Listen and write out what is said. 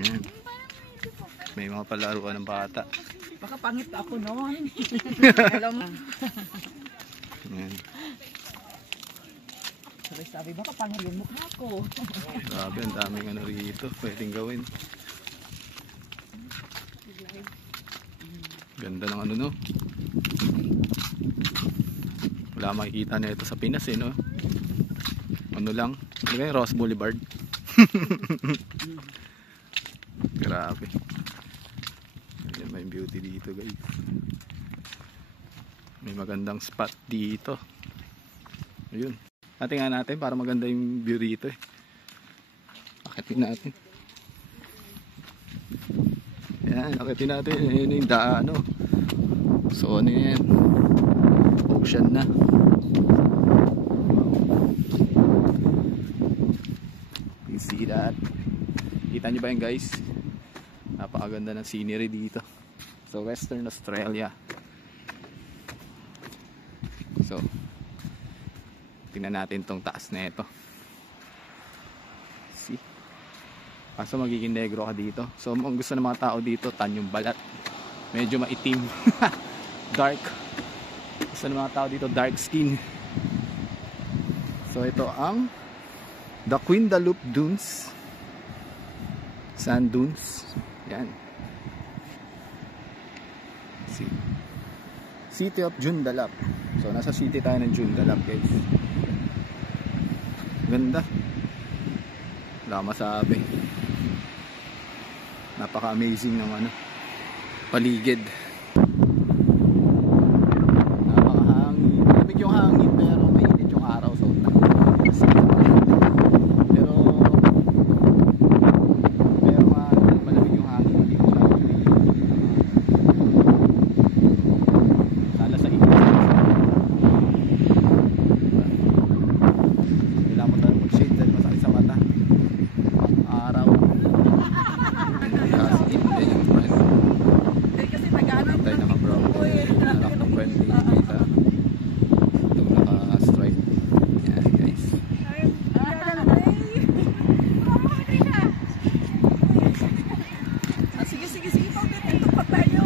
Yan. May mga palaruan ng bata. Baka pangit ako noon. Alam mo. Yan. Sabi, baka pangit yung mukha ko. Grabe, ang daming ano rito. Pwedeng gawin. Ganda ng ano, no? Wala makikita na ito sa Pinas, eh, no? Ano lang? Ano ba yung Ross Boulevard? Grabe. Ayan, may beauty dito, guys. May magandang spot dito. Ayun. Tingnan natin para maganda yung view dito, eh. Akitin natin. Yan, akitin natin. Yun yung daan, ano. So, ano yan? Ocean na. You see that? Kita nyo ba yan, guys? Napakaganda ng scenery dito. So, Western Australia. So, tingnan natin tong taas na ito. See? Kaso magiging negro ka dito. So, ang gusto ng mga tao dito, tan yung balat. Medyo maitim. Dark. Gusto ng mga tao dito, dark skin. So, ito ang The Quindaloop Dunes. Sand dunes. Yan. See? City of Joondalup. So, nasa city tayo ng Joondalup, guys. Ganda. Wala masabi. Napaka-amazing ng ano, paligid. Napaka-hangin. Malamig yung hangin pero mainit yung araw. So, malamig yung hangin. Hindi mo sala sa inyo. Kailangan mo tayo mag-shade dahil masakit sa mata. Araw. Kasi nag-ano Tayo naka-brown. Anak ng friend dito. Ito naka-stripe. Yan, guys. Sige, pag-ito pa tayo.